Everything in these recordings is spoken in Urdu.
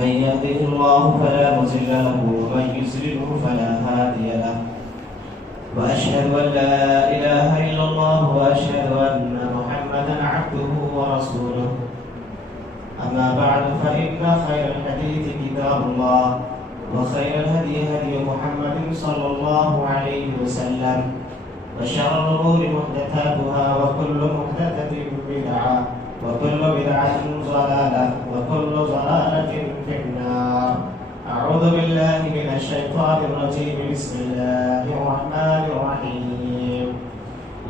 من يهده الله فلا مضل له ومن يضلل فلا هادي له وأشهد أن لا إله إلا الله وأشهد أن محمدا عبده ورسوله أما بعد فإن خير الحديث كتاب الله وخير الهدي هدي محمد صلى الله عليه وسلم وشر الأمور محدثاتها وكل محدثة بدعة وكل بدعة ضلالة وكل ضلالة في النار. أعوذ بالله من الشيطان الرجيم. بسم الله الرحمن الرحيم.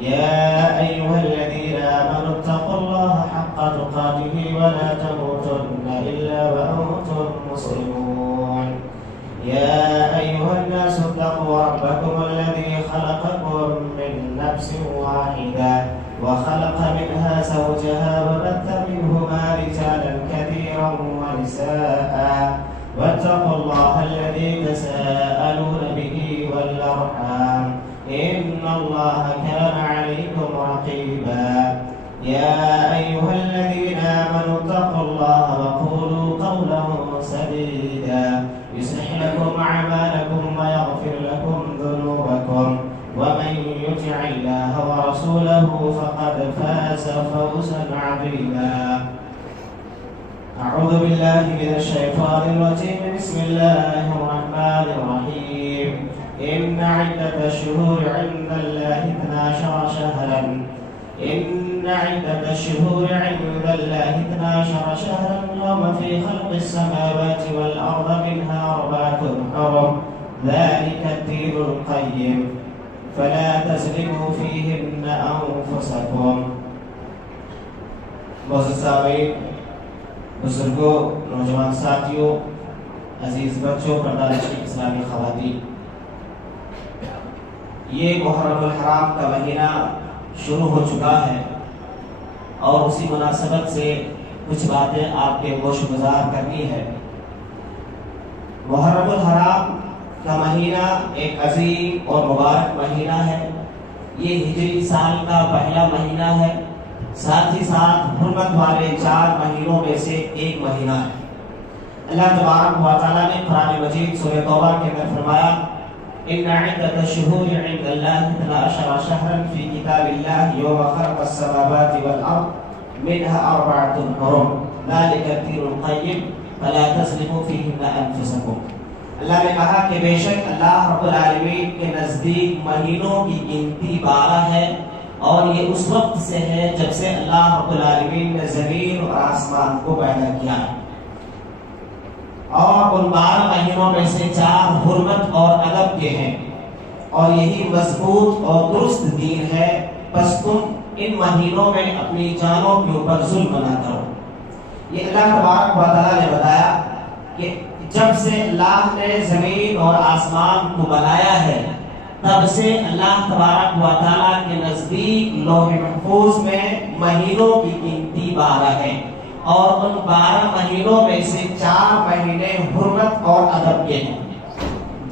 يا أيها الذين آمنوا اتقوا الله حق تقاته ولا تموتن إلا وأنتم مسلمون. يا أيها الناس اتقوا ربكم الذي خلقكم من نفس واحدة وخلق منها زوجها وبث منهما رجالا كثيرا ونساء واتقوا الله الذي تساءلون به والأرحام إن الله كان عليكم رقيبا. يا أيها الذين آمنوا اتقوا الله وقولوا قولا سديدا يصلح لكم أعمالكم ويغفر لكم ذنوبكم ومن يطع الله ورسوله فقد فاز فوزا عظيما. أعوذ بالله من الشيطان الرجيم. بسم الله الرحمن الرحيم. إن عدة الشهور عند الله 12 شهرا يوم في خلق السماوات والأرض منها أربعة حرم ذلك الدين القيم فلا تظلموا فيهن أنفسكم. معزز سامعین، بزرگوں، نوجوان ساتھیوں، عزیز بچوں، پردانشی اسلامی خواتین، یہ محرم الحرام کا مہینہ شروع ہو چکا ہے اور اسی مناسبت سے کچھ باتیں آپ کے گوش گزار کرنی ہے. محرم الحرام کا مہینہ ایک عظیم اور مبارک مہینہ ہے. یہ ہجری سال کا پہلا مہینہ ہے، ساتھ ہی ساتھ حرمت والے 4 مہینوں میں سے ایک مہینہ ہے. اللہ تبارک و تعالیٰ نے قرآن مجید سورہ توبہ کے اندر فرمایا ان عدة الشهور عند الله 12 شهرا في كتاب الله يوم خلق السماوات والأرض منها 4 حرم ذلك الدين القيم فلا تظلموا فيهن أنفسكم. اللہ نے کہا کہ بے شک اللہ رب العالمین کے نزدیک مہینوں کی گنتی 12 ہے اور یہ اس وقت سے ہے جب سے اللہ رب العالمین نے زمین اور آسمان کو پیدا کیا ہے. اور ان 12 مہینوں میں سے 4 حرمت اور ادب کے ہیں اور یہی مضبوط اور درست دین ہے. بس تم ان مہینوں میں اپنی جانوں کے اوپر ظلم نہ کرو. یہ اللہ تبارک و تعالیٰ نے بتایا کہ جب سے اللہ نے زمین اور آسمان کو بنایا ہے تب سے اللہ تبارک و تعالیٰ کے نزدیک لوح محفوظ میں مہینوں کی گنتی 12 ہے اور ان 12 مہینوں میں سے 4 مہینے حرمت اور ادب کے ہیں،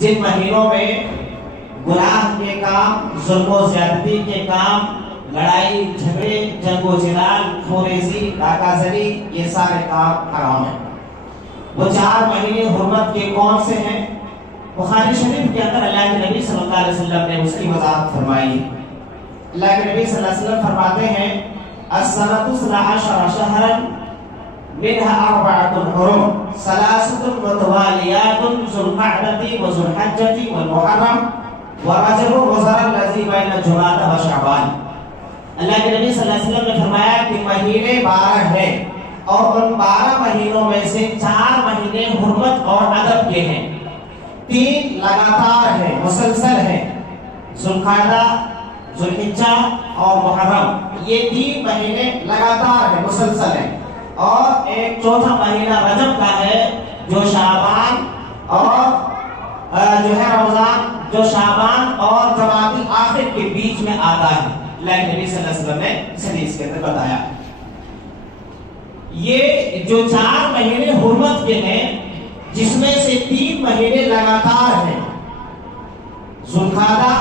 جن مہینوں میں گناہ کے کام، ظلم و زیادتی کے کام، لڑائی جھگڑے، جنگ و جدال، خوریزی، ڈاکہ زنی، یہ سارے کام حرام ہیں. وہ 4 مہینے حرمت کے کون سے ہیں؟ بخاری شریف کے اندر اللہ کے نبی صلی اللہ علیہ وسلم نے اس کی وضاحت فرمائی. اللہ کے نبی صلی اللہ علیہ وسلم فرماتے ہیں السنۃ 12 شہرا منها 4 حرم 3 متواليات ذو القعدة وذو الحجة والمحرم ورجب وذر الذي بين جمادى وشعبان. اللہ کے نبی صلی اللہ علیہ وسلم نے فرمایا کہ مہینے 12 ہیں اور ان 12 مہینوں میں سے 4 مہینے حرمت اور ادب کے ہیں. 3 لگاتار ہیں، مسلسل ہیں، ذو القعدہ، ذو الحجہ اور محرم. یہ 3 مہینے لگاتار ہیں، مسلسل ہیں. اور ایک چوتھا مہینہ رجب کا ہے جو شعبان اور جو ہے رمضان، جو شعبان اور جمادی الآخر کے بیچ میں آتا ہے. اللہ کے نبی صلی اللہ علیہ وسلم نے اس حدیث کے اندر بتایا. یہ جو 4 مہینے حرمت کے ہیں جس میں سے 3 مہینے لگاتار ہیں، ذو القعدہ،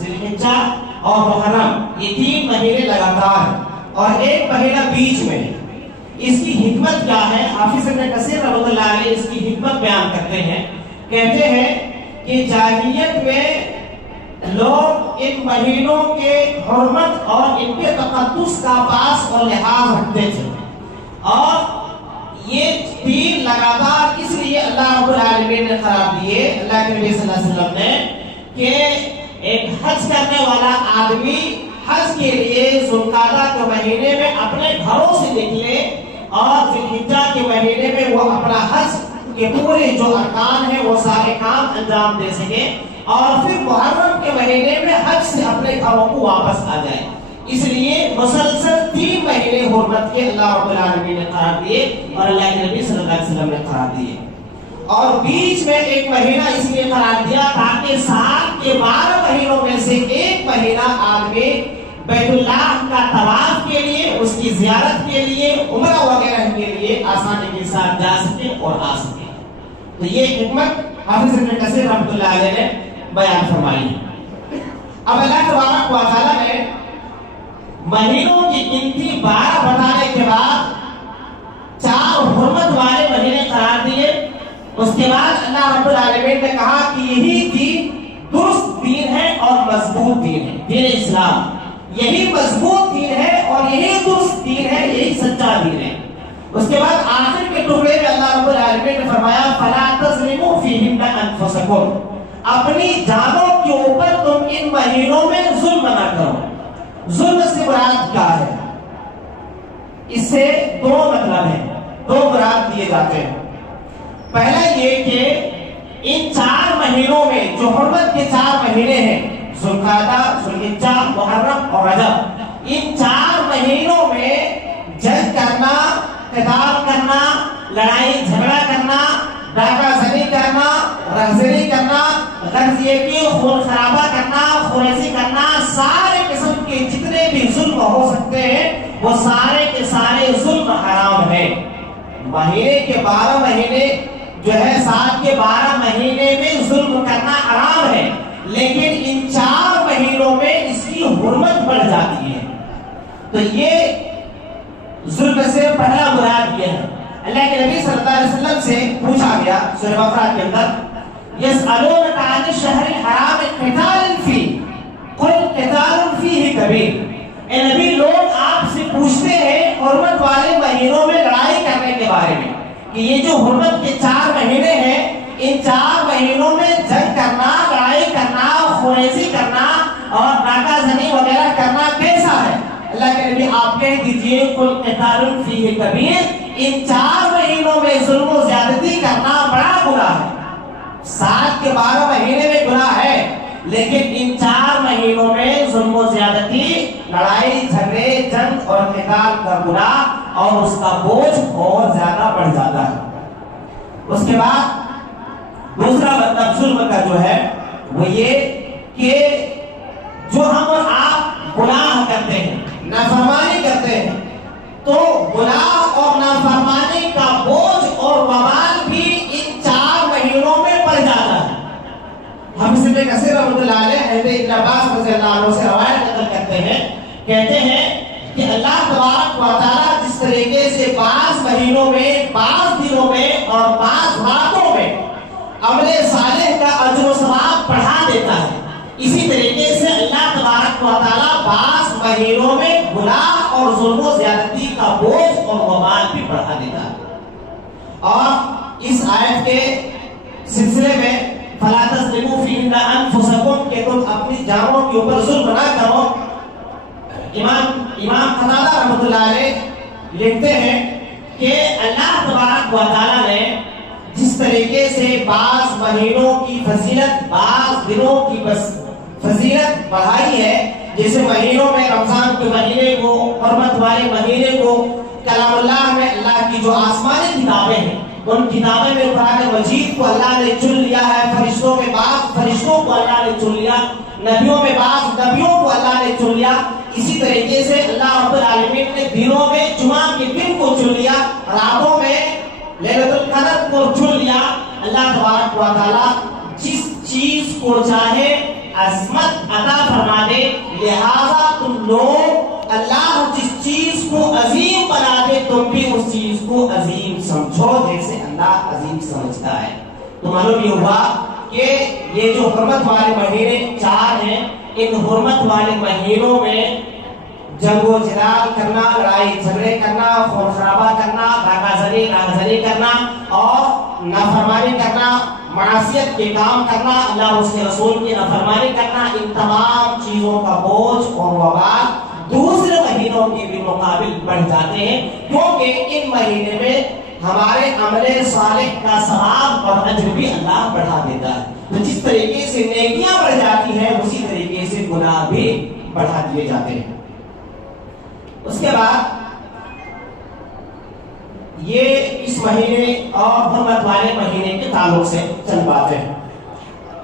ذی الحجہ اور محرم، یہ 3 مہینے لگاتار ہیں اور ایک مہینہ بیچ میں. اس کی حکمت کیا ہے؟ حافظ ابن کثیر رحمۃ اللہ علیہ اس کی حکمت بیان کرتے ہیں، کہتے ہیں کہ جاہلیت میں لوگ ان مہینوں کے حرمت اور ان کے تقدس کا پاس اور لحاظ رکھتے تھے، اور یہ دین لگاتار اس لیے اللہ رب العالمین نے قرار دیے، اللہ کے نبی صلی اللہ علیہ وسلم نے، کہ ایک حج کرنے والا آدمی حج کے لیے ذوالقعدہ کے مہینے میں اپنے گھروں سے نکلے اور ذوالحجہ کے مہینے میں وہ اپنا حج کے پورے جو ارکان ہیں وہ سارے کام انجام دے سکے، اور پھر محرم کے مہینے میں حج سے اپنے گھروں کو واپس آ جائے۔ اس لیے مسلسل 3 مہینے حرمت کے اللہ رب العالمین نے قرار دیے اور اللہ کے نبی صلی اللہ علیہ وسلم نے قرار دیے، اور بیچ میں ایک مہینہ اس لیے قرار دیا تاکہ سال کے 12 مہینوں میں سے ایک مہینہ آدمی بیت اللہ کا طواف کے لیے، اس کی زیارت کے لیے، عمرہ وغیرہ کے لیے آسانی کے ساتھ جا سکے اور آ سکے۔ تو یہ حکمت حافظ ابن کثیر رحمۃ اللہ علیہ نے بیان فرمائی۔ اب اللہ تبارک و تعالیٰ نے مہینوں کی گنتی 12 بتانے کے بعد 4 حرمت والے مہینے قرار دیے۔ اس کے بعد اللہ رب العالمین نے کہا کہ یہی دین درست دین ہے اور مضبوط دین ہے، دین اسلام یہی مضبوط دین ہے اور یہی درست دین ہے، یہی سچا دین ہے۔ اس کے بعد آخر کے ٹکڑے میں اللہ رب العالمین نے فرمایا فَلَا تَظْلِمُوا فِيهِنَّ أَنفُسَكُمْ، اپنی جانوں کے اوپر تم ان مہینوں میں ظلم نہ کرو۔ ظلم سے مراد کیا ہے؟ اس سے 2 مطلب ہیں، 2 مراد دیے جاتے ہیں۔ پہلا یہ کہ ان 4 مہینوں میں جو حرمت کے 4 مہینے ہیں، ذوالقعدہ، ذوالحجہ، محرم اور رجب، ان 4 مہینوں میں جنگ کرنا، قتال کرنا، لڑائی جھگڑا کرنا، ڈاکہ زنی کرنا، رہزنی کرنا، غزیے کی خون خرابہ کرنا، خونریزی کرنا، سارے قسم کے جتنے بھی ظلم ہو سکتے ہیں وہ سارے کے سارے ظلم حرام ہیں۔ مہینے کے 12 مہینے جو ہے، سال کے 12 مہینے میں ظلم کرنا حرام ہے، لیکن ان 4 مہینوں میں اس کی حرمت بڑھ جاتی ہے۔ تو یہ ظلم سے پہلا مراد یہ ہے۔ اللہ کے نبی صلی اللہ علیہ وسلم سے پوچھا گیا سورہ بقرہ کے اندر، یسألونک عن الشہر الحرام قتال فیہ قل قتال فیہ کبیر، اے نبی لوگ آپ سے پوچھتے ہیں حرمت والے مہینوں میں لڑائی کرنے کے بارے میں، کہ یہ جو حرمت کے 4 مہینے ہیں، ان 4 مہینوں میں جنگ کرنا، لڑائی کرنا، خونریزی کرنا اور ڈاکہ زنی وغیرہ کرنا کیسا ہے؟ اللہ کے نبی آپ کہہ دیجئے قل قتال فیہ کبیر، ان 4 مہینوں میں ظلم و زیادتی کرنا بڑا گناہ ہے۔ سال کے 12 مہینے میں گناہ ہے، لیکن ان 4 مہینوں میں ظلم و زیادتی، لڑائی جھگڑے، جنگ اور قتال کا گناہ اور اس کا بوجھ اور زیادہ بڑھ جاتا ہے۔ اس کے بعد دوسرا مطلب ظلم کا جو ہے وہ یہ کہ جو ہم اور آپ گناہ کرتے ہیں، نافرمانی کرتے ہیں، تو گناہ اور نافرمانی کا بوجھ اور وبال بھی ان 4 مہینوں میں پڑ جاتا ہے۔ ہم اس میں کثیر رحمۃ اللہ علیہ حضرت ابن عباس رضی اللہ عنہ سے روایت نقل کرتے ہیں، کہتے ہیں کہ اللہ تبارک و تعالیٰ جس طریقے سے 5 مہینوں میں، 5 دنوں میں اور 5 راتوں میں عمل صالح کا اجر و ثواب بڑھا دیتا ہے، اسی طریقے سے اللہ تبارک و تعالیٰ 5 مہینوں میں گناہ اور ظلم و زیادتی کا بوجھ اور وبال بھی بڑھا دیتا ہے۔ اور اس آیت کے سلسلے میں فَلَا تَظْلِمُوا فِيهِنَّ أَنفُسَكُمْ کہ تم اپنی جانوں کے اوپر ظلم نہ کرو، امام قتادہ رحمۃ اللہ علیہ لکھتے ہیں کہ اللہ تبارک و تعالیٰ نے جس طریقے سے 5 مہینوں کی فضیلت، 5 دنوں کی فضیلت بڑھائی ہے، جیسے مہینوں میں رمضان کے مہینے کو، حرمت والے مہینے کو کلام اللہ میں اللہ کی جو آسمانی کتابیں ہیں ان کتابیں میں قرآن مجید کو اللہ نے چن لیا ہے، فرشتوں میں بعض فرشتوں کو اللہ نے چن لیا، نبیوں میں بعض نبیوں کو اللہ نے چن لیا، اسی طریقے سے اللہ رب العالمین نے دنوں میں جمعہ کے دن کو چن لیا، راتوں میں لیلۃ القدر کو چن لیا۔ اللہ تبارک و تعالیٰ جس چیز کو چاہے عظمت عطا فرما دے، لہذا تم لوگ اللہ جس چیز کو عظیم بنا دے تم بھی اس چیز کو عظیم سمجھو جیسے اللہ عظیم سمجھتا ہے۔ تو معلوم یہ ہوا کہ یہ جو حرمت والے مہینے 4 ہیں، ان حرمت والے مہینوں میں جنگ و جدال کرنا، لڑائی جھگڑے کرنا، خون خرابہ کرنا، داغازری راہزنی کرنا اور نافرمانی کرنا، معصیت کے کام کرنا، اللہ اور اس کے رسول کی نافرمانی کرنا، ان تمام چیزوں کا بوجھ اور وبال دوسرے مہینوں کے بھی مقابل بڑھ جاتے ہیں، کیونکہ ان مہینے میں ہمارے عمل صالح کا ثواب اور اجر بھی اللہ بڑھا دیتا ہے۔ تو جس طریقے سے نیکیاں بڑھ جاتی ہیں اسی طریقے سے گناہ بھی بڑھا دیے جاتے ہیں۔ اس کے بعد یہ اس مہینے اور حرمت والے مہینے کے تعلق سے چند باتیں۔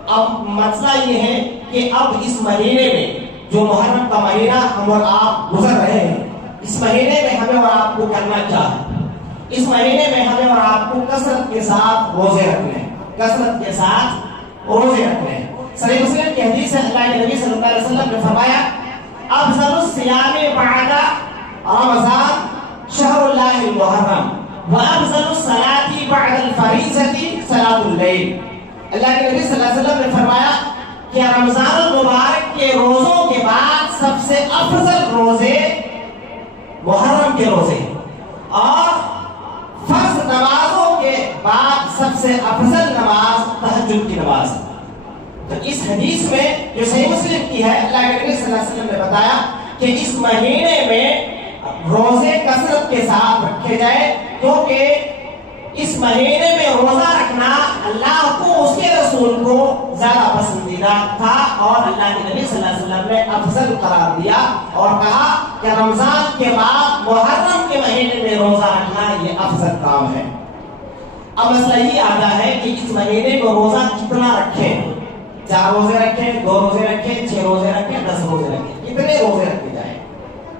اب مسئلہ یہ ہے کہ اب اس مہینے میں جو محرم کا مہینہ ہم اور آپ گزر رہے ہیں، اس مہینے میں ہمیں اور آپ کو کرنا کیا ہے؟ اس مہینے میں ہمیں اور آپ کو کثرت کے ساتھ روزے رکھنے ہیں، کثرت کے ساتھ روزے رکھنے ہیں۔ صحیح مسلم کی حدیث ہے، اللہ کے نبی صلی اللہ علیہ وسلم نے فرمایا افضل الصیام بعد رمضان شہر اللہ المحرم وافضل الصلاة بعد الفریضة صلاة اللیل۔ اللہ کے نبی صلی اللہ علیہ وسلم نے فرمایا کہ رمضان المبارک کے روزوں کے بعد سب سے افضل روزے محرم کے روزے، اور فرض نمازوں کے بعد سب سے افضل نماز تہجد کی نماز۔ تو اس حدیث میں جو صحیح مسلم کی ہے، اللہ کے نبی صلی اللہ علیہ وسلم نے بتایا کہ اس مہینے میں روزے کثرت کے ساتھ رکھے جائے، کیونکہ اس مہینے میں روزہ رکھنا اللہ کو اس کے رسول کو زیادہ پسندیدہ تھا، اور اللہ کے نبی صلی اللہ علیہ وسلم نے افضل قرار دیا اور کہا کہ رمضان کے بعد محرم کے مہینے میں روزہ رکھنا یہ افضل کام ہے۔ اب مسئلہ یہ آتا ہے کہ اس مہینے میں روزہ کتنا رکھیں؟ 4 روزے رکھیں، 2 روزے رکھیں، 6 روزے رکھیں، 10 روزے رکھیں، کتنے روزے رکھے جائیں؟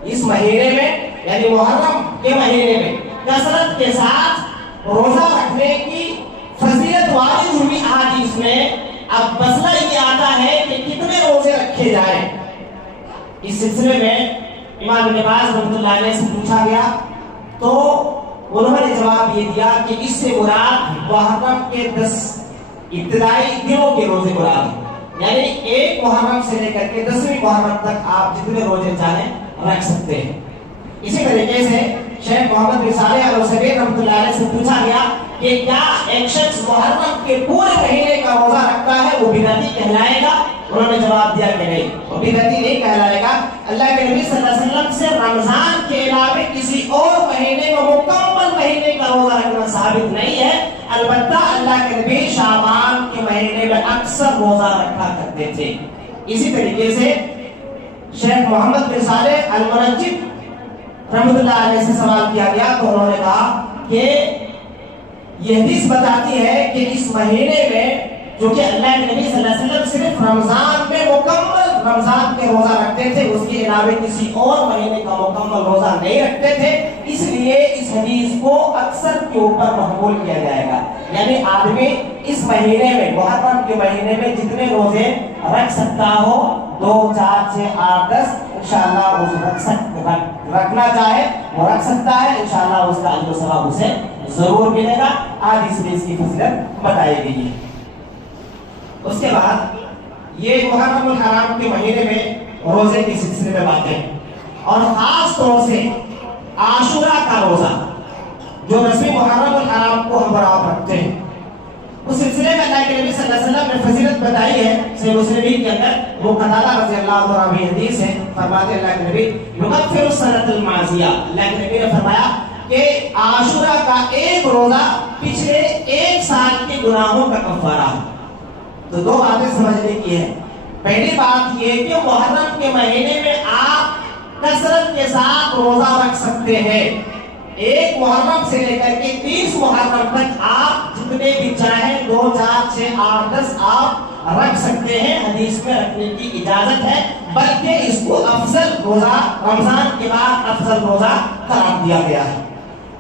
اس مہینے میں یعنی محرم کے مہینے میں کثرت کے ساتھ روزہ رکھنے کی فضیلت والی ہوئی احادیث میں اب مسئلہ یہ آتا ہے کہ کتنے روزے رکھے جائیں۔ اس سلسلے میں امام ابن باز رحمۃ اللہ علیہ سے پوچھا گیا تو انہوں نے جواب یہ دیا کہ اس سے مراد محرم کے 10 ابتدائی دنوں کے روزے مراد ہیں، یعنی 1 محرم سے لے کر کے 10ویں محرم تک آپ جتنے روزے چاہیں رکھ سکتے ہیں۔ اسی طریقے سے شیخ محمد بن صالح العثیمین رحمۃ اللہ علیہ سے پوچھا گیا کہ کیا ایک شخص محرم کے پورے مہینے کا روزہ رکھتا ہے وہ بدعتی کہلائے گا؟ انہوں نے جواب دیا کہ نہیں، وہ بدعتی نہیں کہلائے گا۔ اللہ کے نبی صلی اللہ علیہ وسلم سے رمضان کے علاوہ کسی اور مہینے میں مکمل مہینے کا روزہ رکھنا ثابت نہیں ہے، البتہ اللہ کے نبی شعبان کے مہینے میں اکثر روزہ رکھا کرتے تھے۔ اسی طریقے سے شیخ محمد بن صالح المنجد رحمۃ اللہ علیہ سے سوال کیا گیا تو انہوں نے کہا کہ یہ حدیث بتاتی ہے کہ اس مہینے میں جو کہ اللہ کے نبی صلی اللہ علیہ وسلم صرف رمضان میں مکمل رمضان کے روزہ رکھتے تھے، اس کے علاوہ کسی اور مہینے کا مکمل روزہ نہیں رکھتے تھے، اس لیے اس حدیث کو اکثر کے اوپر محمول کیا جائے گا، یعنی آدمی اس مہینے میں محرم کے مہینے میں جتنے روزے رکھ سکتا ہو 2 4 6 8 10 انشاءاللہ اس رکھنا چاہے وہ رکھ سکتا ہے، انشاءاللہ اس کا اجر و ثواب اسے ضرور ملے گا۔ آج اس میں اس کی فضیلت بتائی گئی ہے۔ اس کے بعد یہ محرم الحرام کے مہینے میں روزے کے سلسلے میں باتیں، اور خاص طور سے عاشورہ کا روزہ جو 10ویں محرم الحرام کو ہم برابر رکھتے ہیں، اس سلسلے میں اللہ کے نبی صلی اللہ علیہ وسلم نے فضیلت بتائی ہے۔ صحیح مسلم کے اندر وہ قتادہ رضی اللہ عنہ کی حدیث ہے، فرماتے ہیں اللہ کے نبی یکفر السنۃ الماضیہ، اللہ کے نبی نے فرمایا کہ عاشورہ کا ایک روزہ پچھلے 1 سال کے گناہوں کا کفارہ ہے۔ تو 2 باتیں سمجھنے کی ہے۔ پہلی بات یہ کہ محرم کے مہینے میں آپ کثرت کے ساتھ روزہ رکھ سکتے ہیں، 1 محرم سے لے کر کے 30 محرم تک آپ جتنے بھی چاہیں 2 4 6 8 10 آپ رکھ سکتے ہیں، حدیث میں رکھنے کی اجازت ہے، بلکہ اس کو افضل روزہ رمضان کے بعد افضل روزہ قرار دیا گیا ہے۔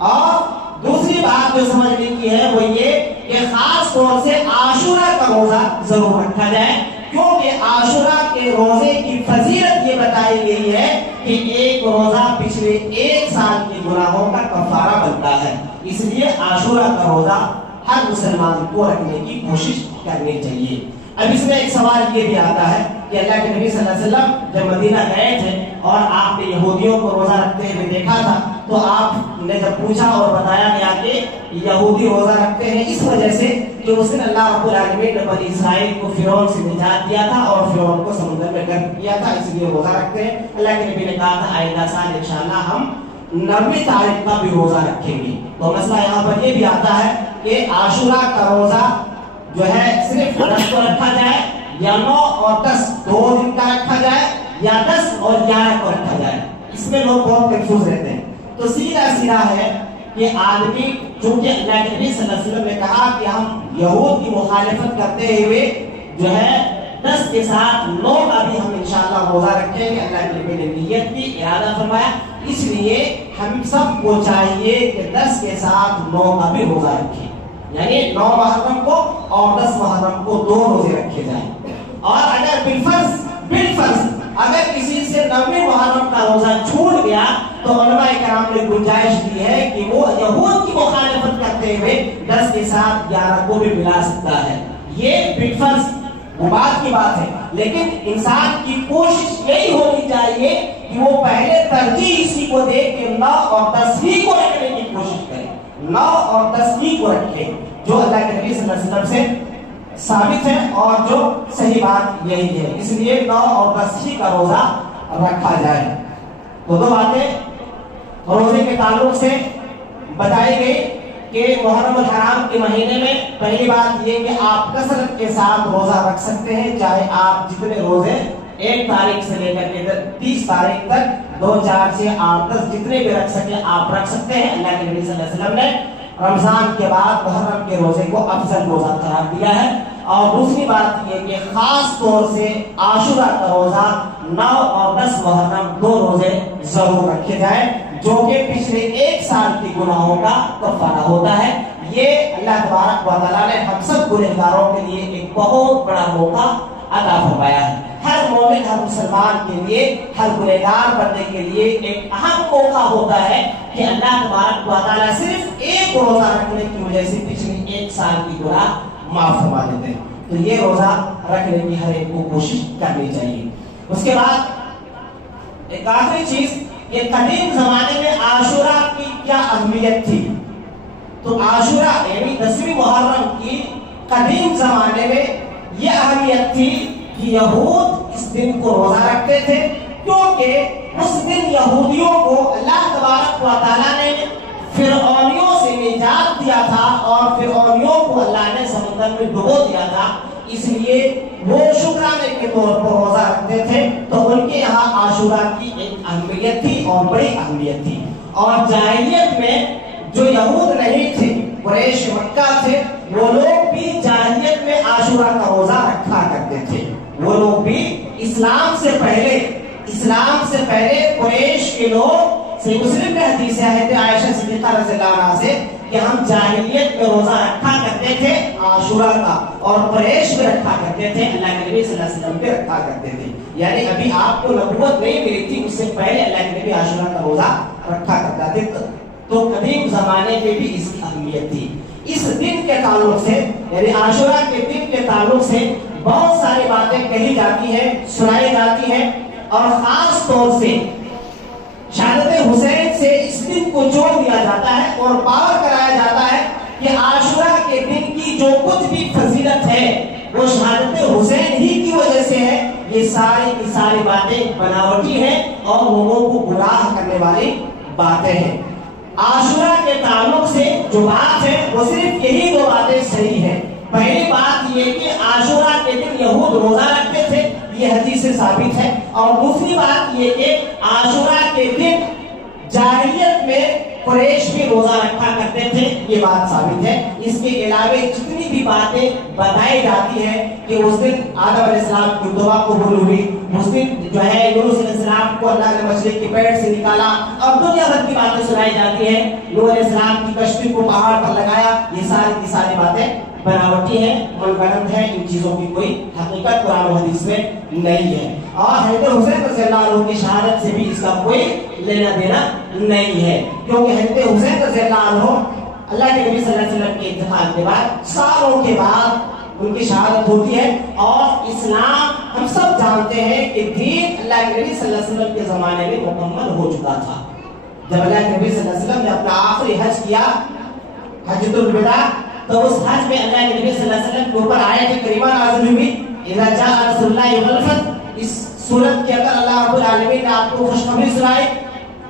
اور دوسری بات جو سمجھنے کی ہے وہ یہ کہ خاص طور سے عاشورہ کا روزہ ضرور رکھا جائے، کیونکہ عاشورہ کے روزے کی فضیلت یہ بتائی گئی ہے کہ ایک روزہ پچھلے عاشورہ کا روزہ ہر مسلمان کو رکھنے کی کوشش کرنی چاہیے۔ اب اس میں ایک سوال یہ بھی آتا ہے کہ اللہ کے نبی صلی اللہ علیہ وسلم جب مدینہ گئے تھے اور آپ نے یہودیوں کو روزہ رکھتے ہوئے دیکھا تھا، تو آپ نے جب پوچھا اور بتایا گیا کہ یہودی روزہ رکھتے ہیں اس وجہ سے کہ اس دن اللہ رب العالمین نے بنی اسرائیل کو فرعون سے نجات دیا تھا اور فرعون کو سمندر میں غرق کیا تھا، اس لیے روزہ رکھتے ہیں۔ اللہ کے نبی نے کہا تھا آئندہ سال انشاءاللہ ہم 9 تاریخ کا بھی روزہ رکھیں گے۔ تو مسئلہ یہاں پر یہ بھی آتا ہے کہ عاشورہ کا روزہ جو ہے صرف 10 کو رکھا جائے یا 9 اور 10 دو دن کا رکھا جائے یا 10 اور 11 کو رکھا جائے، اس میں لوگ بہت کنفیوز رہتے ہیں۔ تو سیدھا ہے کہ آدمی چونکہ اللہ کے نبی صلی اللہ علیہ وسلم نے کہا کہ ہم یہود کی مخالفت کرتے ہوئے جو ہے 10 کے ساتھ 9 کا بھی ہم انشاءاللہ روزہ رکھیں گے، اللہ کے نبی نے نیت کی، ارادہ فرمایا، اس لیے ہم سب کو چاہیے کہ 10 کے ساتھ 9 کا بھی روزہ رکھیں، یعنی 9 محرم کو اور 10 محرم کو 2 روزے رکھے جائیں۔ اور اگر بالفرض اگر کسی سے 9 محرم کا روزہ چھوٹ گیا تو علماء کرام نے گنجائش دی ہے کہ وہ یہود کی مخالفت کرتے ہوئے 10 کے ساتھ 11 کو بھی ملا سکتا ہے۔ یہ بالفرض وہ بات کی بات ہے، لیکن انسان کی کوشش یہی ہونی چاہیے کہ وہ پہلے ترجیح اسی کو دے کہ 9 اور 10 ہی کو رکھنے کی کوشش کرے، 9 اور 10 ہی کو رکھے، جو اللہ کے نبی صلی اللہ علیہ وسلم سے ثابت ہے اور جو صحیح بات یہی ہے، اس لیے 9 اور 10 ہی کا روزہ رکھا جائے۔ تو 2 باتیں روزے کے تعلق سے بتائی گئی کہ محرم الحرام کے مہینے میں پہلی بات یہ کہ آپ کثرت کے ساتھ روزہ رکھ سکتے ہیں، چاہے آپ جتنے روزے 1 تاریخ سے لے کر کے 30 تاریخ تک 2 4 سے 8 10 جتنے بھی رکھ سکے آپ رکھ سکتے ہیں۔ اللہ کے نبی صلی اللہ علیہ وسلم نے رمضان کے بعد محرم کے روزے کو افضل روزہ قرار دیا ہے۔ اور دوسری بات یہ کہ خاص طور سے عاشورہ کا روزہ 9 اور 10 محرم 2 روزے ضرور رکھے جائیں، جو کہ پچھلے 1 سال کی گناہوں کا کفارہ ہوتا ہے۔ یہ اللہ تبارک و تعالیٰ نے ہم سب گنہگاروں کے لیے ایک بہت بڑا موقع عطا فرمایا ہے۔ ہر مومن ہر مسلمان کے لیے، ہر گنہگار بننے کے لیے ایک اہم موقع ہوتا ہے کہ اللہ تبارک و تعالیٰ صرف ایک روزہ رکھنے کی وجہ سے پچھلی 1 سال کی گناہ معاف فرما دیتے ہیں۔ تو یہ روزہ رکھنے کی ہر ایک کو کوشش کرنی چاہیے۔ اس کے بعد ایک آخری چیز کہ قدیم زمانے میں عاشورہ کی کیا اہمیت تھی۔ تو عاشورہ یعنی 10ویں محرم کی قدیم زمانے میں یہ اہمیت تھی کہ یہود اس دن کو روزہ رکھتے تھے، کیونکہ اس دن یہودیوں کو اللہ تبارک و تعالیٰ نے فرعونیوں سے نجات دیا تھا اور فرعونیوں کو اللہ نے سمندر میں ڈبو دیا تھا، اس لیے وہ شکرانے کے طور پر روزہ رکھتے تھے۔ تو ان کے یہاں عاشورہ کی ایک اہمیت تھی اور بڑی اہمیت تھی۔ اور جاہلیت میں جو یہود نہیں تھے، قریش مکہ تھے، وہ لوگ بھی جاہلیت میں عاشورہ کا روزہ رکھا کرتے تھے۔ وہ لوگ بھی اسلام سے پہلے قریش کے لوگ، صحیح مسلم میں حدیث ہے حضرت عائشہ صدیقہ رضی اللہ عنہا سے کہ ہم جاہلیت میں روزہ رکھا کرتے تھے عاشورہ کا، اور قریش میں رکھا کرتے تھے، اللہ کے نبی صلی اللہ علیہ وسلم پہ رکھا کرتے تھے، یعنی ابھی آپ کو نبوت نہیں ملی تھی، اس سے پہلے اللہ کے نبی عاشورہ کا روزہ رکھا کرتے تھے۔ تو قدیم زمانے میں بھی اس کی اہمیت تھی۔ اس دن کے تعلق سے یعنی عاشورہ کے دن کے تعلق سے بہت ساری باتیں کہی جاتی ہیں، سنائی جاتی ہیں، اور خاص طور سے شہادت حسین سے اس دن کو جوڑ دیا جاتا ہے اور باور کرایا جاتا ہے کہ عاشورہ کے دن کی جو کچھ بھی فضیلت ہے وہ شہادت حسین ہی کی وجہ سے ہے۔ یہ ساری باتیں بناوٹی ہیں اور لوگوں کو گمراہ کرنے والی باتیں ہیں۔ عاشورہ کے تعلق سے جو بات ہے وہ صرف یہی 2 باتیں صحیح ہیں۔ پہلی بات یہ کہ عاشورہ کے دن یہود روزہ رکھتے تھے، یہ حدیث سے ثابت ہے، اور دوسری بات یہ کہ عاشورہ کے دن جاہلیت میں قریش بھی روزہ رکھا کرتے تھے، یہ بات ثابت ہے۔ اس کے علاوہ جتنی بھی باتیں بتائی جاتی ہیں کہ اس دن آدم علیہ السلام کی دعا قبول ہوئی، اس دن جو ہے یونس علیہ السلام کو اللہ نے مچھلی کی پیٹ سے نکالا، اور دنیا بھر کی باتیں سنائی جاتی ہیں، نوح علیہ السلام کی کشتی کو پہاڑ پر لگایا، یہ ساری باتیں بناوٹی ہے، منگنت ہے، ان چیزوں کی کوئی حقیقت قرآن و حدیث میں نہیں ہے۔ اور حضرت حسین رضی اللہ عنہ کی شہادت سے بھی اس کا کوئی لینا دینا نہیں ہے، کیونکہ حضرت حسین رضی اللہ عنہ اللہ کے نبی صلی اللہ علیہ وسلم کے انتقال کے بعد سالوں کے بعد ان کی شہادت ہوتی ہے، اور اسلام ہم سب جانتے ہیں کہ دین اللہ کے نبی صلی اللہ علیہ وسلم کے زمانے میں مکمل ہو چکا تھا۔ جب اللہ کے نبی صلی اللہ علیہ وسلم نے اپنا آخری حج کیا، حجۃ الوداع، تو اس حج میں اللہ کے نبی صلی اللہ علیہ وسلم کے اوپر آیت کریمہ نازل ہوئی، اذا جاء نصر اللہ والفتح۔ اس صورت کے اندر اللہ رب العالمین نے آپ کو خوشخبری سنائی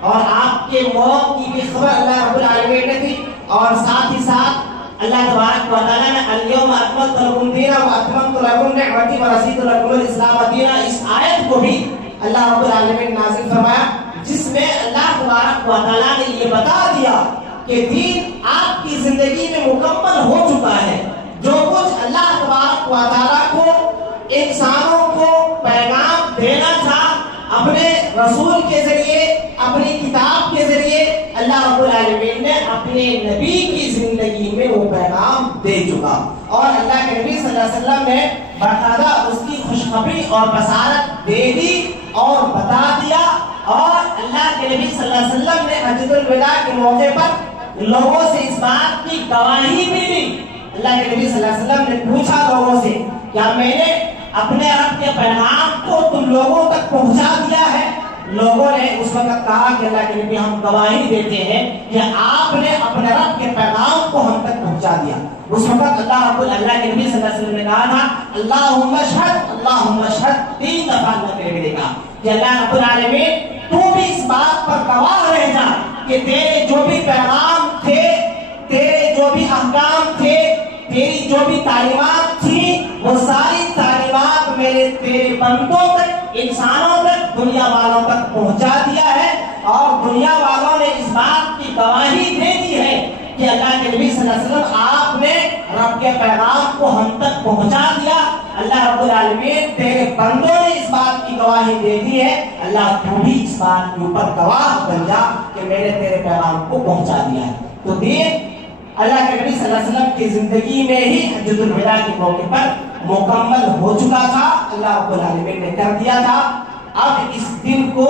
اور آپ کے موت کی بھی خبر اللہ رب العالمین نے دی، اور ساتھ ہی ساتھ اللہ تبارک و تعالیٰ نے الیوم اکملت لکم دینکم واتممت لکم نعمتی ورضیت لکم الاسلام دینا، اس آیت کو بھی اللہ رب العالمین نے نازل فرمایا، جس میں اللہ تبارک و تعالیٰ نے یہ بتا دیا کہ دین آپ کی زندگی میں مکمل ہو چکا ہے۔ جو کچھ اللہ تبارک و تعالیٰ کو انسانوں کو پیغام دینا تھا اپنے رسول کے ذریعے، اپنی کتاب کے ذریعے، اللہ رب العالمین نے اپنے نبی کی زندگی میں وہ پیغام دے چکا، اور اللہ کے نبی صلی اللہ علیہ وسلم نے باقاعدہ اس کی خوشخبری اور بشارت دے دی اور بتا دیا، اور اللہ کے نبی صلی اللہ علیہ وسلم نے حجۃ الوداع کے موقع پر لوگوں سے اس بات کی گواہی بھی دی۔ اللہ کے نبی صلی اللہ علیہ وسلم نے پوچھا لوگوں سے، کیا میں نے اپنے رب کے پیغام کو تم لوگوں تک پہنچا دیا ہے؟ لوگوں نے اس وقت کہا کہ اللہ کے نبی ہم گواہی دیتے ہیں کہ آپ نے اپنے رب کے پیغام کو ہم تک پہنچا دیا۔ اس وقت اللہ کے نبی صلی اللہ علیہ وسلم نے کہا تھا اللہم اشہد اللہم اشہد، 3 دفعہ اللہ کے نبی نے کہا کہ اللہ رب العالمین تو بھی اس بات پر گواہ رہ جا کہ تیرے جو بھی پیغام تھے، تیرے جو بھی احکام تھے، تیری جو بھی تعلیمات تھی، وہ ساری تعلیمات میں نے تیرے بندوں تک، انسانوں تک، دنیا والوں تک پہنچا دیا ہے، اور دنیا والوں نے اس بات کی گواہی دے دی ہے کہ اللہ کے نبی صلی اللہ علیہ وسلم آپ نے رب کے پیغام کو ہم تک پہنچا دیا۔ اللہ رب العالمین تیرے بندوں نے اس بات کی گواہی دے دی ہے، اللہ تو بھی اس بات کے اوپر گواہ بن جا کہ میں نے تیرے پیغام کو پہنچا دیا ہے۔ تو دین اللہ کے نبی صلی اللہ علیہ وسلم کی زندگی میں ہی حجۃ الوداع کے موقع پر مکمل ہو چکا تھا، اللہ رب العالمین نے کر دیا تھا۔ اب اس دن کو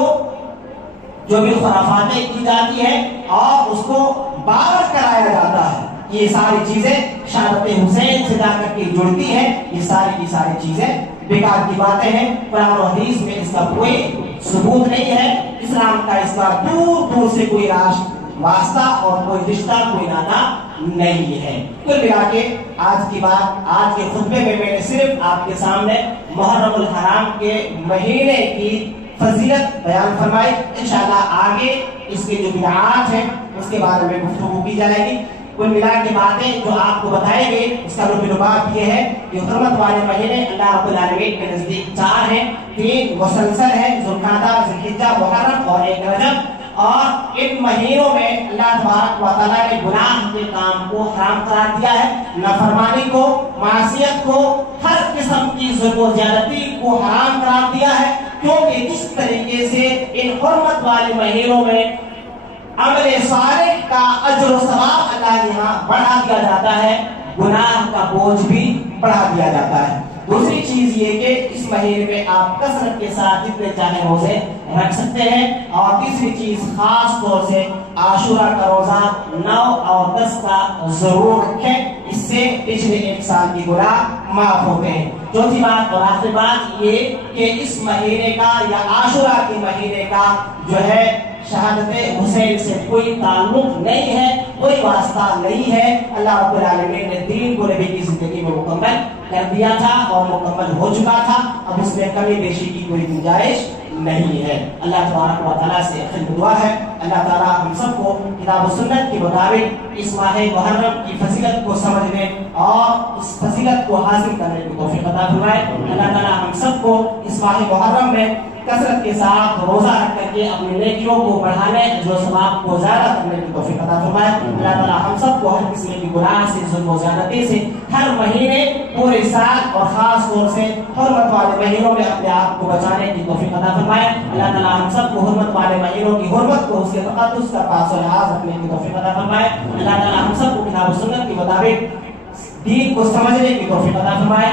جو بھی خرافاتیں کی جاتی ہیں اور اس کو بار کرایا جاتا ہے، یہ ساری چیزیں شہادت حسین سے جا کر کے جڑتی ہیں، یہ ساری کی ساری چیزیں بیکار کی باتیں ہیں، قرآن و حدیث میں اس کا کوئی ثبوت نہیں ہے، اسلام کا اس کا دور دور سے کوئی واسطہ اور کوئی رشتہ، کوئی ناتا نہیں ہے۔ کل ملا کے آج کی بات، آج کے خطبے میں میں نے صرف آپ کے سامنے محرم الحرام کے مہینے کی فضیلت بیان فرمائی۔ انشاءاللہ آگے اس کے جو بدعات ہیں اس کے بارے میں گفتگو کی جائے گی۔ کل ملا کے باتیں جو آپ کو بتائیں گے اس کا لباب یہ ہے کہ حرمت والے مہینے اللہ رب العالمین کے نزدیک 4 ہیں، 3 مسلسل ہیں، ذوالقعدہ، ذوالحجہ، محرم اور 1 رجب، اور ان مہینوں میں اللہ تبارک و تعالیٰ نے گناہ کے کام کو حرام قرار دیا ہے، نافرمانی کو، معصیت کو، ہر قسم کی ظلم و زیادتی کو حرام قرار دیا ہے، کیونکہ جس طریقے سے ان حرمت والے مہینوں میں عمل صالح کا اجر و ثواب اللہ کے یہاں بڑھا دیا جاتا ہے، گناہ کا بوجھ بھی بڑھا دیا جاتا ہے۔ دوسری چیز یہ کہ اس مہینے میں آپ کثرت کے ساتھ جتنے چاہیں روزے رکھ سکتے ہیں، اور تیسری چیز خاص طور سے عاشورہ کا روزہ 9 اور 10 کا ضرور رکھیں، اس سے پچھلے 1 سال کی گناہ معاف ہوتے ہیں۔ چوتھی بات اور آخری بات یہ کہ اس مہینے کا یا عاشورہ کے مہینے کا جو ہے شہادت حسین سے کوئی تعلق نہیں ہے، کوئی واسطہ نہیں ہے، اللہ رب العالمین نے دین کو نبی کی زندگی میں مکمل کر دیا تھا اور مکمل ہو چکا تھا، اب اس میں کمی بیشی کی کوئی گنجائش نہیں ہے۔ اللہ تبارک و تعالیٰ سے دعا ہے اللہ تعالیٰ ہم سب کو کتاب و سنت کے مطابق اس ماہ محرم کی فضیلت کو سمجھنے اور اس فضیلت کو حاصل کرنے کی توفیق عطا فرمائے۔ اللہ تعالیٰ ہم سب کو اس ماہ محرم میں کثرت کے ساتھ روزہ رکھ کر کے اپنی نیکیوں کو بڑھانے، اجر و ثواب کو زیادہ کرنے کی توفیق عطا فرمائے۔ اللہ تعالیٰ ہم سب کو ہر قسم کی گناہ سے، ظلم و زیادتی سے ہر مہینے، پورے سال اور خاص طور سے حرمت والے مہینوں میں اپنے آپ کو بچانے کی توفیق عطا فرمائے۔ اللہ تعالیٰ ہم سب کو حرمت والے مہینوں کی حرمت کو، اس کے تقدس کا پاس و لحاظ رکھنے کی توفیق عطا فرمائے۔ اللہ تعالیٰ ہم سب کو کتاب و سنت کے مطابق دین کو سمجھنے کی توفیق عطا فرمائے۔